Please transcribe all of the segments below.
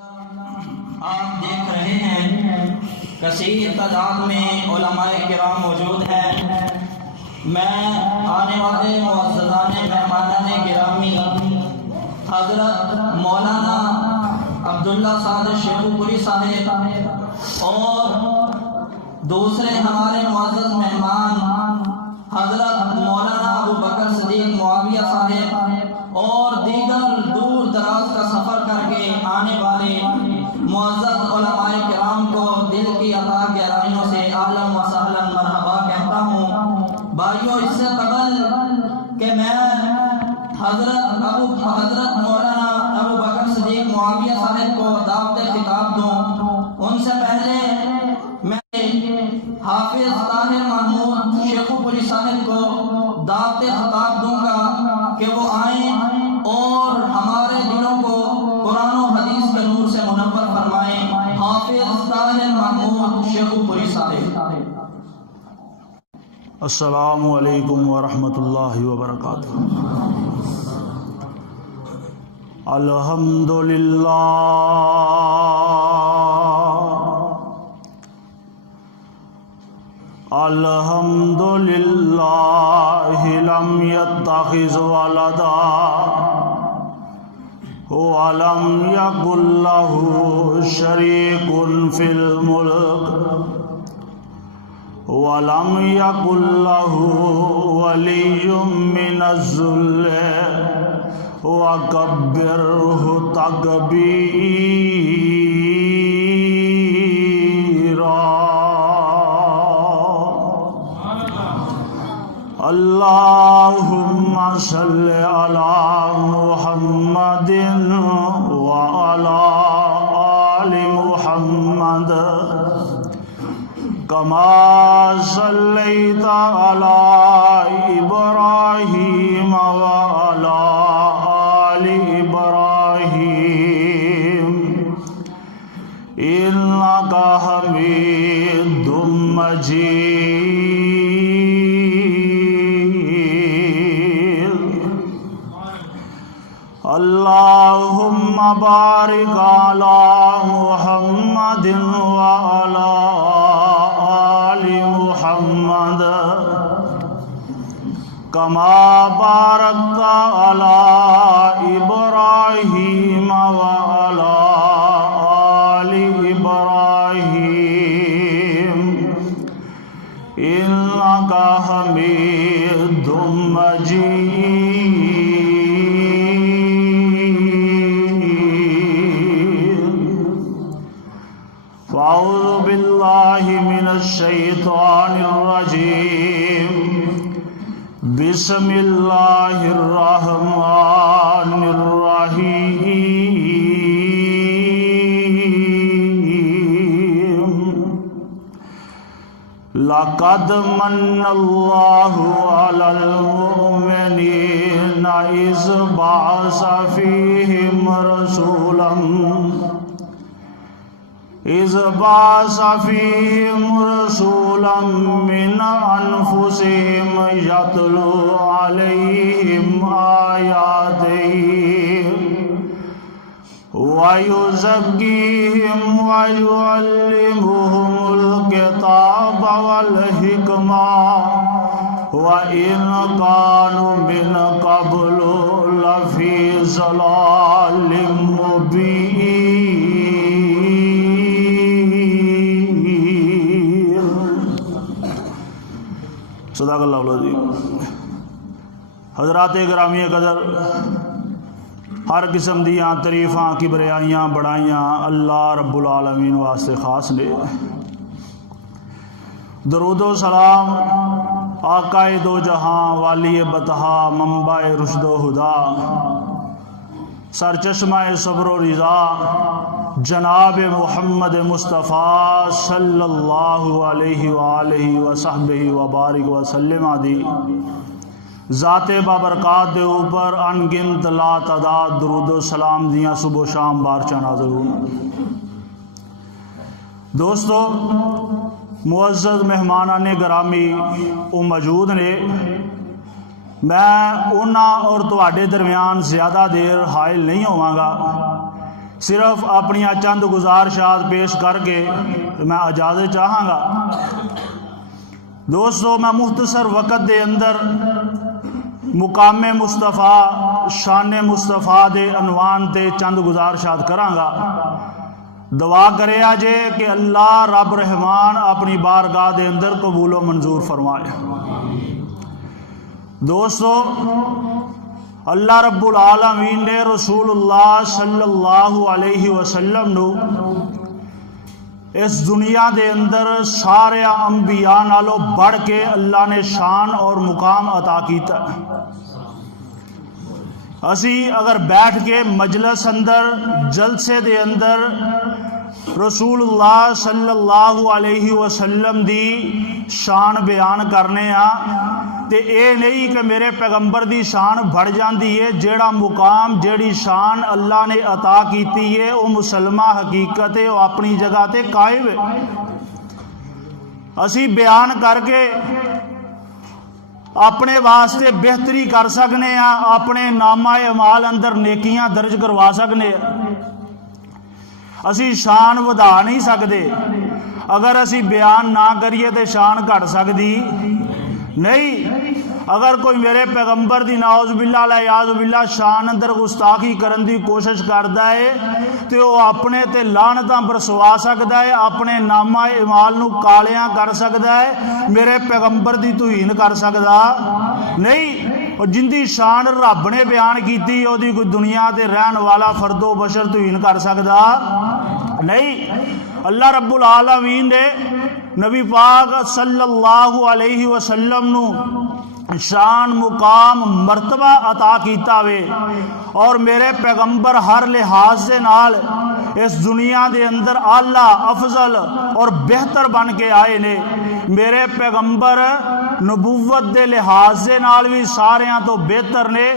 آپ دیکھ رہے ہیں کثیر تعداد میں علماء کرام موجود ہیں۔ میں آنے والے معززان مہمانان گرامی حضرت مولانا عبداللہ صادق شیخو پوری صاحب اور دوسرے ہمارے معزز مہمان حضرت مولانا ابو بکر صدیق معاویہ صاحب اور دیگر دور دراز کا سفر کر کے آنے والے معزز علماء کرام کو دل کی عطا گہرائیوں سے اہلا و سہلا مرحبا کہتا ہوں۔ بھائیو، اس سے قبل کہ میں حضرت مولانا ابو بکر صدیق معاویہ صاحب کو دعوت خطاب دوں، ان سے پہلے میں حافظ طاہر محمود شیخو پوری صاحب کو دعوت خطاب دوں گا کہ وہ آئیں اور ہمارے دلوں کو قرآن و حدیث کے نور سے منور فرمائیں۔ حافظ طاہر محمود شیخو پوری صاحب۔ السلام علیکم ورحمۃ اللہ وبرکاتہ۔ الحمدللہ الحمدللہ لم يتخذ ولدا ولم يكن له شريك في الملك وَلَمْ يَكُنْ لَهُ وَلِيٌّ مِّنَ الذُّلِّ وَكَبِّرْهُ تَكْبِيرًا۔ اللهم صل على محمد وعلى آل محمد كما صليت على إبراهيم وعلى آل إبراهيم إنك حميد مجيد۔ اللهم بارك على محمد وعلى محمد كما باركت على إبراهيم وعلى آل إبراهيم إنك حميد مجيد۔ فأعوذ بالله من الشيطان الرجيم، بسم الله الرحمن الرحيم۔ لقد من الله على المؤمنين إذ بعث فيهم رسولا من أنفسهم يتلو عليهم آياته ويزكيهم ويعلمهم الكتاب والحكمة وإن كانوا من قبل لفي ضلال مبين۔ صدق اللہ العظیم۔ حضرات گرامی قدر، ہر قسم دیاں تعریفاں کبریائیاں بڑائیاں اللہ رب العالمین واسطے خاص نے۔ درود و سلام آقائے دو جہاں والی بطحا منبع رشد و ہدا سرچشمہ صبر و رضا جناب محمد مصطفیٰ صلی اللہ علیہ وآلہ وصحبہ وبارک وسلم دی ذات بابرکات دے اوپر انگنت لا تعداد درود و سلام دیاں صبح و شام بارچہ نازل ہوں۔ دوستو، معزز مہمانان گرامی وہ موجود نے، میں انہاں اور تواڈے درمیان زیادہ دیر حائل نہیں ہواں گا، صرف اپنی چند گزارشات پیش کر کے میں اجازت چاہاں گا۔ دوستو، میں مختصر وقت دے اندر مقام مصطفیٰ شان مصطفیٰ دے عنوان تے چند گزارشات کراں گا۔ دعا کرے آجے کہ اللہ رب رحمان اپنی بارگاہ دے اندر قبول و منظور فرمائے۔ دوستو، اللہ رب العالمین نے رسول اللہ صلی اللہ علیہ وسلم نو اس دنیا دے اندر سارے انبیاء نالوں بڑھ کے اللہ نے شان اور مقام عطا کیتا۔ اسی اگر بیٹھ کے مجلس اندر جلسے دے اندر رسول اللہ صلی اللہ علیہ وسلم دی شان بیان کرنے تے اے نہیں کہ میرے پیغمبر دی شان بڑھ جاندی ہے۔ جیڑا مقام جیڑی شان اللہ نے عطا کیتی ہے وہ مسلمہ حقیقت ہے، وہ اپنی جگہ تے قائم ہے۔ اسی بیان کر کے اپنے واسطے بہتری کر سکنے ہیں، اپنے نامہ اعمال اندر نیکیاں درج کروا سکنے ہیں۔ اسی شان ودا نہیں سکتے۔ اگر اسی بیان نہ کریے تو شان گھٹ سکتی نہیں۔ اگر کوئی میرے پیغمبر دی نعوذ باللہ علیہ باللہ شان اندر گستاخی کرن دی کوشش کردا ہے تو وہ اپنے تے لعنتاں برسوا سکدا ہے، اپنے نامہ اعمال نو کالیاں کر سکدا ہے، میرے پیغمبر دی توہین کر سکدا نہیں۔ اور جن دی شان رب نے بیان کیتی او دی کوئی دنیا تے رہن والا فرد و بشر توہین کر سکدا نہیں۔ اللہ رب العالمین نے نبی پاک صلی اللہ علیہ وسلم نو شان مقام مرتبہ عطا کیتا وے، اور میرے پیغمبر ہر لحاظ سے نال اس دنیا دے اندر اعلیٰ افضل اور بہتر بن کے آئے نے۔ میرے پیغمبر نبوت دے لحاظ سے نال بھی ساریاں تو بہتر نے،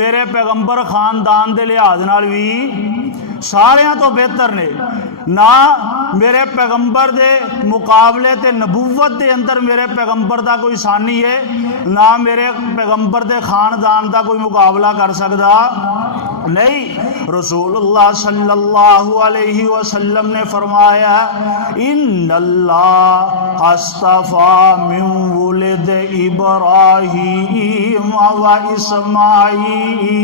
میرے پیغمبر خاندان دے لحاظ نال بھی ساریاں تو بہتر نے۔ نہ میرے پیغمبر دے مقابلے تے نبوت دے اندر میرے پیغمبر دا کوئی ثانی ہے، نہ میرے پیغمبر دے خاندان دا کوئی مقابلہ کر سکتا نہیں۔ رسول اللہ صلی اللہ علیہ وسلم نے فرمایا ان اللہ اصطفیٰ من ولد ابراہیم و اسماعیل۔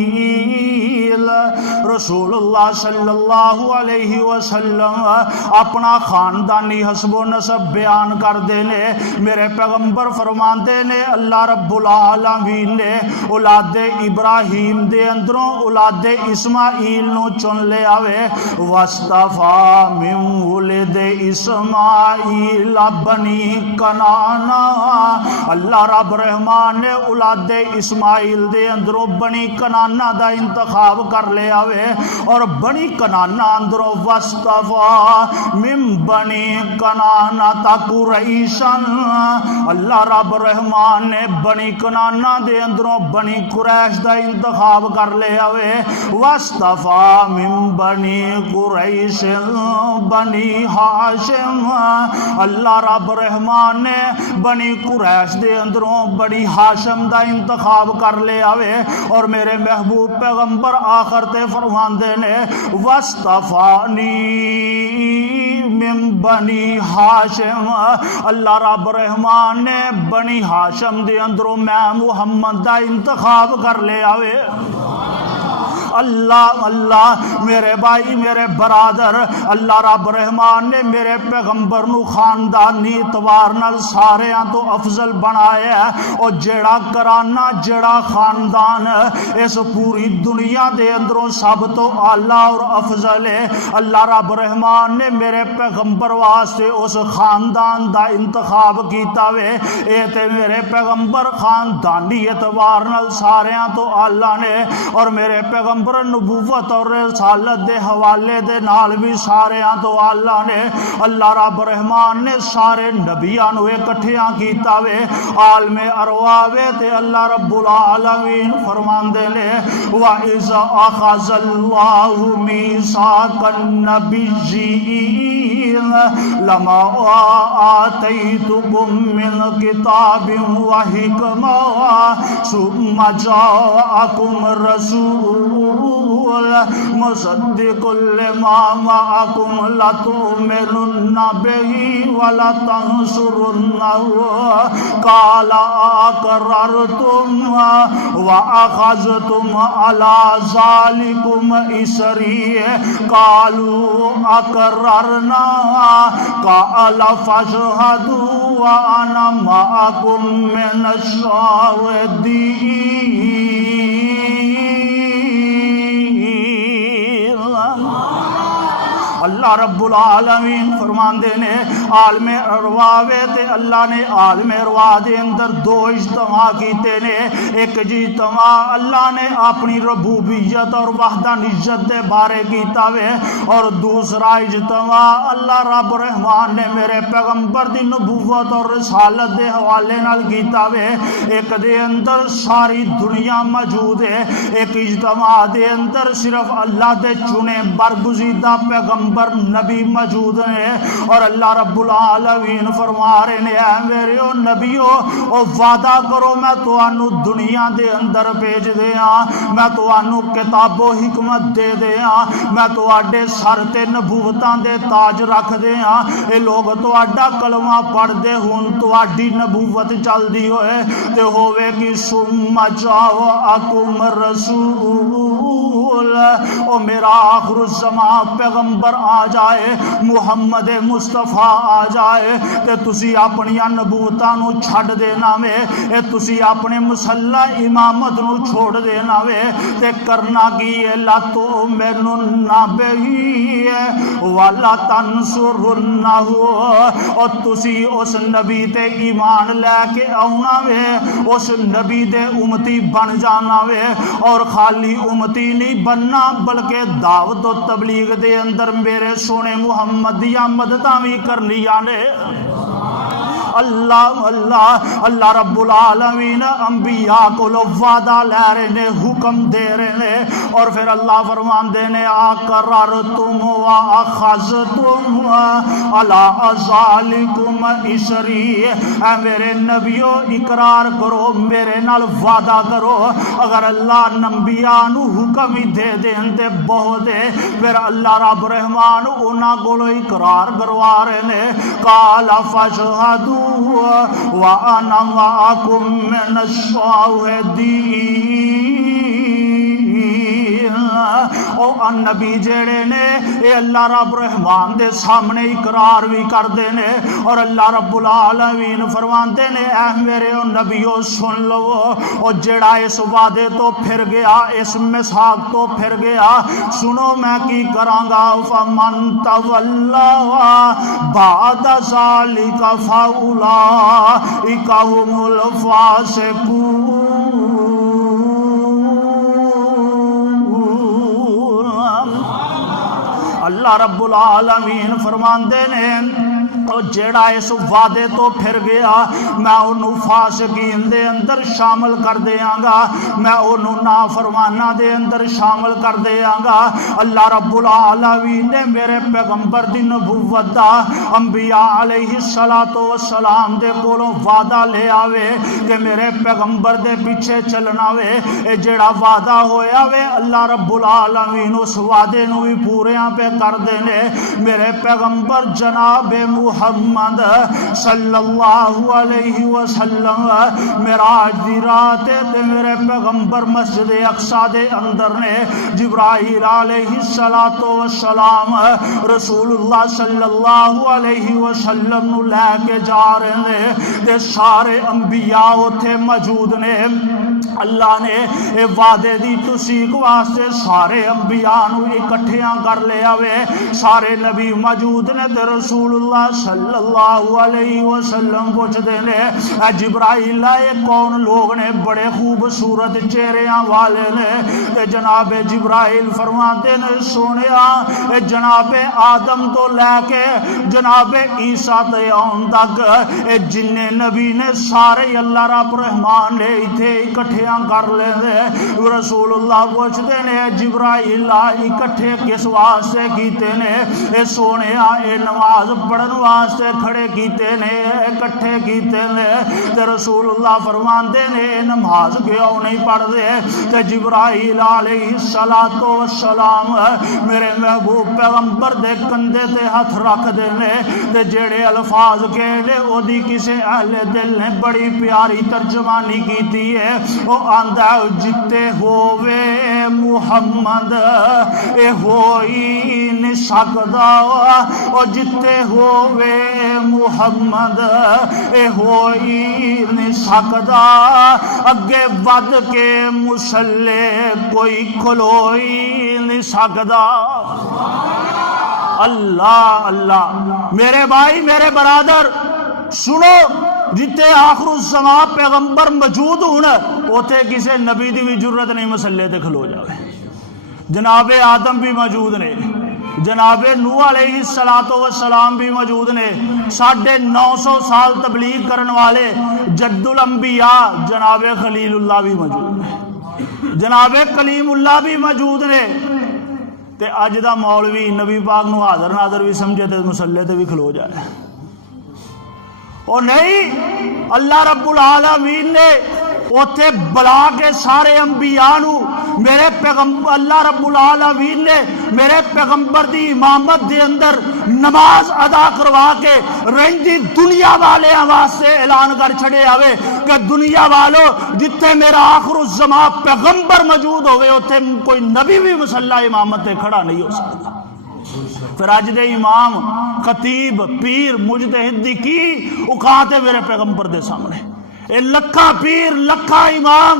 رسول اللہ صلی اللہ علیہ وسلم اپنا خاندانی حسب و نسب بیان کر دینے۔ میرے پیغمبر فرماندے نے اللہ رب العالمین نے اولاد ابراہیم دے اندروں اولاد اسماعیل نو چن لے آوے۔ واصطفیٰ من ولد اسماعیل بنی کنانا۔ اللہ رب رحمان نے اولاد اسماعیل دے اندروں بنی کنانا دا انتخاب کر لے آوے، اور بنی کنانا اندروں واصطفیٰ من بنی کنانا تا قریشن۔ اللہ رب رحمان نے بنی کنانا دے اندروں بنی قریش دا انتخاب کر لے آوے۔ واصطفیٰ من بنی قریش بنی ہاشم۔ اللہ رب رحمان نے بنی قریش دے اندروں بنی ہاشم دا انتخاب کر لے آوے، اور میرے محبوب پیغمبر آخر تے فرماندے نے واصطفانی من بنی ہاشم۔ اللہ رب رحمان نے بنی ہاشم دے اندروں میں محمد دا انتخاب کر لے آوے۔ اللہ اللہ میرے بھائی میرے برادر، اللہ رب رحمان نے میرے پیغمبر نو خاندانی اعتبار نال ساریاں تو افضل بنایا ہے، اور جیڑا کرانہ جیڑا خاندان اس پوری دنیا دے اندروں سب تو اعلیٰ اور افضل ہے، اللہ رب رحمان نے میرے پیغمبر واسطے اس خاندان دا انتخاب کیتا وے۔ اے تے میرے پیغمبر خاندانی اعتبار نال ساریاں تو اعلیٰ نے، اور میرے پیغمبر نبوت اور رسالت دے حوالے دے نال بھی ساریاں تو اعلیٰ نے۔ اللہ رب رحمان نے سارے نبیاں نو اکٹھیاں کیتا وے، عالم ارواح وے، تے اللہ رب العالمین فرماندے نے وَإِذْ أَخَذَ اللَّهُ مِيثَاقَ النَّبِيِّينَ لَمَا آتَيْتُكُم مِّن كِتَابٍ وَحِكْمَةٍ ثُمَّ جَاءَكُمْ رَسُولٌ مصدقا لما معكم لتؤمنن به ولتنصرنه قال أقررتم وأخذتم على ذلكم إصري قالوا أقررنا قال فاشهدوا وأنا معكم من الشاهدين۔ اللہ رب العالمین فرماندے نے عالم ارواح تے اللہ نے عالم ارواح دے اندر دو اجتماع کیتے نے۔ ایک اجتماع اللہ نے اپنی ربوبیت اور وحدانیت دے بارے کیتا وے، اور دوسرا اجتماع اللہ رب رحمان نے میرے پیغمبر دی نبوت اور رسالت دے حوالے نال کیتا وے۔ ایک دے اندر ساری دنیا موجود ہے، ایک اجتماع دے اندر صرف اللہ دے چنے برگزیدہ پیغمبر نبی موجود ہیں، اور اللہ رب العالمین فرما رہے ہیں اے میرے نبیو او وعدہ کرو میں تانوں دنیا دے اندر بھیج دیاں، میں تانوں کتاب و حکمت دے دیاں، میں تواڈے سر تے نبوتاں دے تاج رکھ دیاں، اے لوگ تواڈا کلمہ پڑھ دے ہن تواڈی نبوت چلدی ہوئے تے ہوے کہ ثم جاءکم رسول، او میرا آخر الزمان پیغمبر آ جائے، محمد مصطفیٰ آ جائے تے تسی اپنی نبوتاں نو چھڈ دینا وے، اے تسی اپنے مسلح امامت نو چھوڑ دینا وے تے کرنا کی ہے لا تؤمنن بہ ولا تنصرنہ، اور تسی اس نبی تے ایمان لے کے آنا وے، اس نبی دے امتی بن جانا وے، اور خالی امتی نہیں بننا بلکہ دعوت و تبلیغ دے اندر میرے سونے محمد دیا مدداں بھی کرنیاں نے۔ اللہ اللہ اللہ رب العالمین انبیاء کو وعدہ لے رہے نے، حکم دے رہے نے، اور پھر اللہ فرمان دینے اقررتم واخذتم علی ذالکم اسری، اے میرے نبیو اقرار کرو، میرے نال وعدہ کرو، اگر اللہ انبیاء نو حکم ہی دے دین تے بہت ہے، پھر اللہ رب رحمان انہاں کولو اقرار کروا رہے نے۔ قال فاشهدوا وَأَنَا مَعَكُمْ مِنَ الشَّاهِدِينَ، او نبی جڑے نے اے اللہ رب رحمان دے سامنے اقرار بھی کر دے نے، اور اللہ رب العالمین فرماندے نے اے میرے نبیو سن لو، او جڑا اس وعدے تو پھر گیا، اس میثاق تو پھر گیا، سنو میں کی کراں گا، فمن تولا بعد ذلک فاولئک هم الفاسقون۔ اللہ رب العالمین فرماندے نے اور جیڑا اس وعدے تو پھر گیا میں انہوں فاسقین دے اندر شامل کر دیاں گا، میں انہوں نافرمانہ دے اندر شامل کر دیاں گا۔ اللہ رب العالمین نے میرے پیغمبر دی نبوت دا انبیاء علیہ السلام دے کولوں وعدہ لے آوے کہ میرے پیغمبر دے پیچھے چلنا وے، اے جیڑا وعدہ ہویا وے اللہ رب العالمین اس وعدے نو بھی پوریاں پہ کر دینے۔ میرے پیغمبر جناب محمد صلی اللہ علیہ وسلم معراج دی رات تے میرے پیغمبر مسجد اقصی دے اندر نے جبرائیل علیہ السلام رسول اللہ صلی اللہ علیہ وسلم نو لے کے جا رہے نے تے سارے انبیاء اتھے موجود نے۔ اللہ نے اے وعدے دی تصدیق واسطے سارے انبیاء نو اکٹھیاں کر لیا وے، سارے نبی موجود نے تے رسول اللہ صلی اللہ علیہ وسلم پوچھ دے نے اے جبرائیل اے کون لوگ نے بڑے خوبصورت چہریاں والے نے؟ تے جناب جبرائیل فرماتے نے سونیا اے جناب آدم تو لے کے جناب عیسیٰ تے آن تک اے جن نبی نے سارے اللہ رب رحمان نے ایتھے اکٹھے اکٹھیاں کر لیندے۔ رسول اللہ پوچھتے نے جبرائیل اکٹھے کس واسطے کیتے نے؟ اے سونے اے نماز پڑھن واسطے کھڑے کیتے نے، اکٹھے کیتے نے۔ تے رسول اللہ فرماندے نے نماز کیوں نہیں پڑھدے؟ تے جبرائیل علیہ السلام میرے محبوب پیغمبر دے کندھے تے ہاتھ رکھ دے نے، تے جڑے الفاظ کہے او دی کسے اہل دل نے بڑی پیاری ترجمانی کیتی ہے۔ او آندا جتے ہووے محمد اے ہوئی نہیں سکدا، او جتے ہووے محمد اے ہوئی نہیں سکدا، اگے ود کے مسلے کوئی کھلوئی نہیں سکدا۔ اللہ اللہ میرے بھائی میرے برادر سنو، جتے آخر الزمان پیغمبر موجود ہونا اوتھے کسے نبی دی بھی جرت نہیں مسلے تے کھلو جاوے۔ جناب آدم بھی موجود نے، جناب نوح علیہ السلام بھی موجود نے، 950 سال تبلیغ کرن والے جد الانبیاء جناب خلیل اللہ بھی موجود نے، جناب کلیم اللہ بھی موجود نے۔ تے اج دا مولوی نبی پاک نو حاضر ناظر بھی سمجھے تے مسلے تے بھی کھلو جائے۔ اور نہیں، اللہ رب العالمین نے اوتھے بلا کے سارے انبیاء نو میرے پیغمبر، اللہ رب العالمین نے میرے پیغمبر دی امامت دے اندر نماز ادا کروا کے رہندی دنیا والے واسطے اعلان کر چھڑے آوے کہ دنیا والو جتھے میرا آخر الزمان پیغمبر موجود ہوئے اوتھے کوئی نبی بھی مسلح امامت تے کھڑا نہیں ہو سکتا۔ پھر اج دے امام خطیب پیر مجتہد دی کی اوقات ہے میرے پیغمبر دے سامنے؟ اے لکھاں پیر لکھاں امام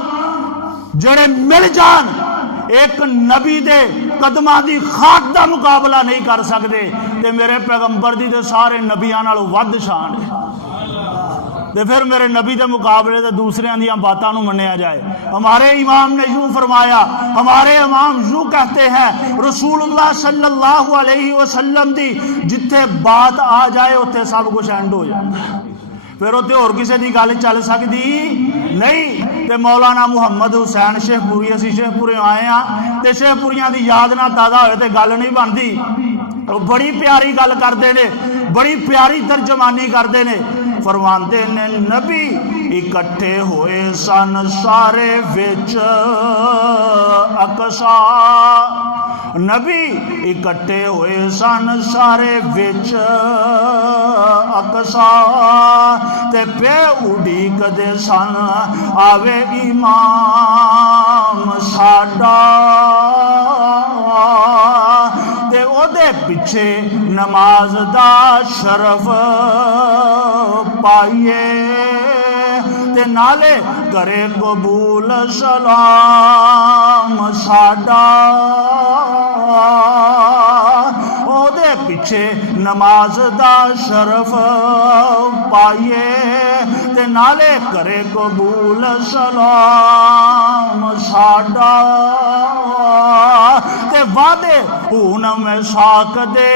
جڑے مل جان ایک نبی دے قدماں دی خاک دا مقابلہ نہیں کر سکتے، تے میرے پیغمبر دی تے سارے نبیاں نالوں ود شان ہے۔ تے پھر میرے نبی دے مقابلے تے دوسرے دیاں باتاں نو منیا جائے۔ ہمارے امام نے یوں فرمایا، ہمارے امام یوں کہتے ہیں، رسول اللہ صلی اللہ علیہ وسلم دی جتھے بات آ جائے اتنے سب کچھ اینڈ ہو جاتا ہے، پھر اتنے اور کسی دی گل چل سکتی نہیں۔ تے مولانا محمد حسین شیخ پوری، اسی شیخ پورے آئے ہاں تے شیخ پوریاں دی یاد نہ تازہ ہوئے تے گل نہیں بنتی۔ بڑی پیاری گل کرتے نے، بڑی پیاری ترجمانی کرتے نے، فرماندے نے نبی اکٹھے ہوئے سن سارے وچ اقصا، نبی اکٹھے ہوئے سن سارے وچ اقصا، تے پہ اڈیک دے سن آوے امام ساڈا، تے او دے پیچھے نماز دا شرف پائیے، تے نالے کرے قبول سلام ساڈا، او دے پیچھے نماز دا شرف پائیے، تے نالے کرے قبول سلام ساڈا، تے وعدے ہون میں ساک دے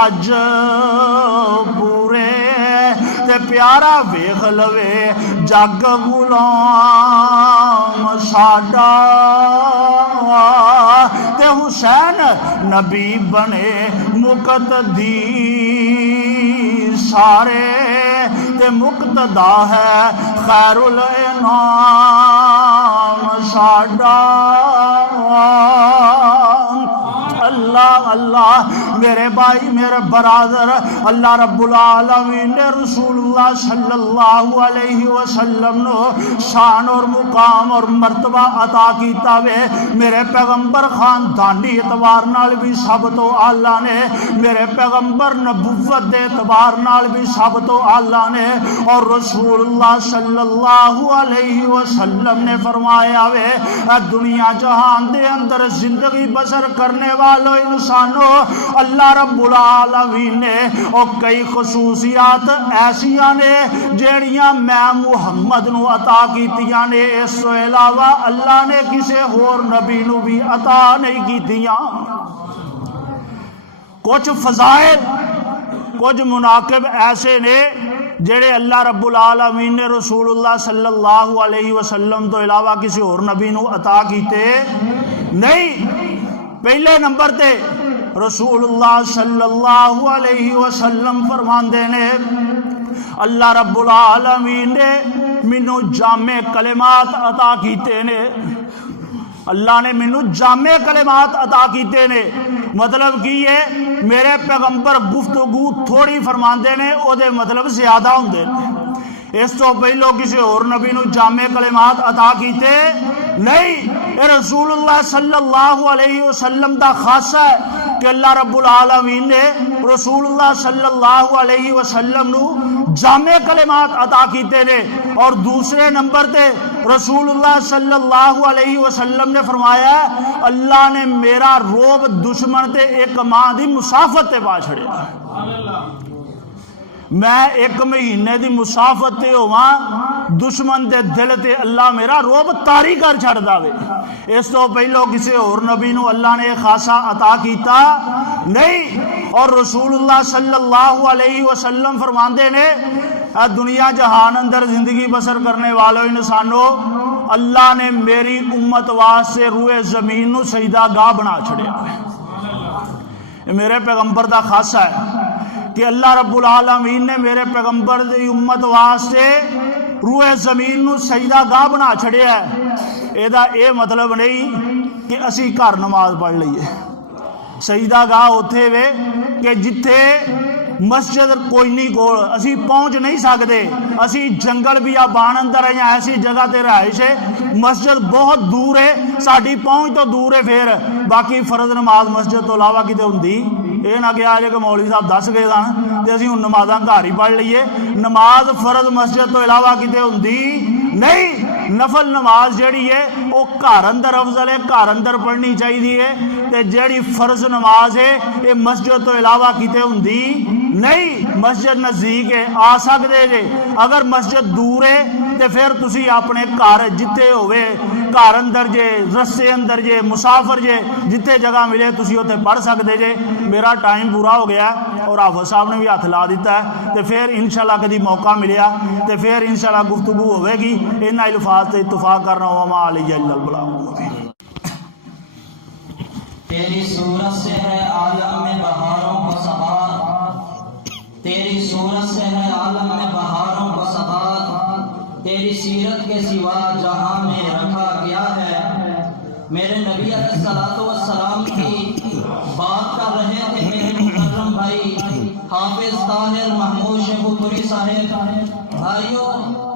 اج پورے، تے پیارا ویکھ لوے جگ غلام ساڈا، تے حسین نبی بنے مقتدی سارے، تے مقتدا ہے خیر الانام ساڈا۔ اللہ اللہ میرے بھائی میرے برادر، اللہ رب العالمین نے رسول اللہ صلی اللہ علیہ وسلم نو شان اور مقام اور مرتبہ عطا کیتا وے۔ میرے پیغمبر خاندانی اعتبار نال بھی سب تو اعلیٰ نے، میرے پیغمبر نبوت دے اعتبار نال بھی سب تو اعلیٰ نے، اور رسول اللہ صلی اللہ علیہ وسلم نے فرمایا وے دنیا جہان دے اندر زندگی بسر کرنے والوں انسانوں اللہ رب العالمین نے اور کئی خصوصیات ایسیاں نے جیڑیاں میں محمد نو عطا کیتیاں نے، اس تو علاوہ اللہ نے کسے اور نبی نو بھی عطا نہیں کیتیاں۔ کچھ فضائل کچھ مناقب ایسے نے جڑے اللہ رب العالمین نے رسول اللہ صلی اللہ علیہ وسلم تو علاوہ کسی اور نبی نو عطا کیتے نہیں۔ پہلے نمبر تے رسول اللہ صلی اللہ علیہ وسلم فرماندے نے اللہ رب العالمین نے مینوں جامع کلمات عطا کیتے نے، اللہ نے مینوں جامع کلمات عطا کیتے نے، مطلب کی ہے میرے پیغمبر گفتگو تھوڑی فرماندے نے او دے مطلب زیادہ ہوندے نے، اس تو پہلو کسی اور نبی نو جامع کلمات عطا کیتے نہیں۔ اے رسول اللہ صلی اللہ علیہ وسلم دا خاصہ ہے کہ اللہ رب العالمین نے رسول اللہ صلی اللہ علیہ وسلم نو جامع کلمات عطا کیتے نے۔ اور دوسرے نمبر تے رسول اللہ صلی اللہ علیہ وسلم نے فرمایا ہے اللہ نے میرا روب دشمن تے ایک ماہ دی مسافت تے پا چھڑیا، میں ایک مہینے دی مسافت تے ہواں دشمن دے دل تے اللہ میرا روب طاری کر چھڑ داوے۔ اس تو پہلو کسی اور نبی نو اللہ نے خاصا عطا کیتا نہیں۔ اور رسول اللہ صلی اللہ علیہ وسلم فرماندے نے دنیا جہان اندر زندگی بسر کرنے والوں انسانوں اللہ نے میری امت واسطے روئے زمین نو سجدہ گاہ بنا چھڑیا ہے۔ میرے پیغمبر دا خاصہ ہے کہ اللہ رب العالمین نے میرے پیغمبر دی امت واسطے روئے زمین نو سجدہ گاہ بنا چھڑیا ہے۔ ایدہ اے مطلب نہیں کہ اسی گھر نماز پڑھ لئیے، سجدہ گاہ ہوتے ہوئے کہ جتھے مسجد کوئی نہیں کول اسی پہنچ نہیں سکتے، اسی جنگل بیابان اندر ہیں یا ایسی جگہ تے رہائش ہے مسجد بہت دور ہے، ساڑھی پہنچ تو دور ہے، پھر باقی فرض نماز مسجد تو علاوہ کیتے ہوندی یہ نہ کہ آج کہ مولوی صاحب دس گئے سن تے اسی ہن نمازاں گھر ہی پڑھ لئیے، نماز فرض مسجد تو علاوہ کیتے ہوندی نہیں۔ نفل نماز جیڑی ہے وہ گھر اندر افضل ہے، گھر اندر پڑھنی چاہیے، تے جیڑی فرض نماز ہے یہ مسجد تو علاوہ کیتے ہوندی نہیں۔ مسجد نزدیک ہے آ سکتے جے، اگر مسجد دور ہے تے پھر تسی اپنے گھر جتے ہوئے گھر اندر جے، رستے اندر جے، مسافر جے، جتے جگہ ملے تسی ہوتے پڑھ سکتے جے۔ میرا ٹائم پورا ہو گیا اور حافظ صاحب نے بھی ہاتھ لا دیتا ہے، تے پھر انشاءاللہ کدی موقع ملیا تے پھر انشاءاللہ گفتگو ہوئے گی۔ ان الفاظ تے اتفاق کرنا وما علی الا البلاغ۔ تیری صورت سے ہے عالم میں بہاروں کو سبات، تیری صورت سے ہے عالم میں بہاروں کو سبات، تیری سیرت کے سوا جہاں میں رکھا گیا ہے۔ میرے نبی علیہ السلام کی بات کر رہے تھے میرے محترم بھائی حافظ طاہر محمود شیخوپوری صاحب۔ بھائیوں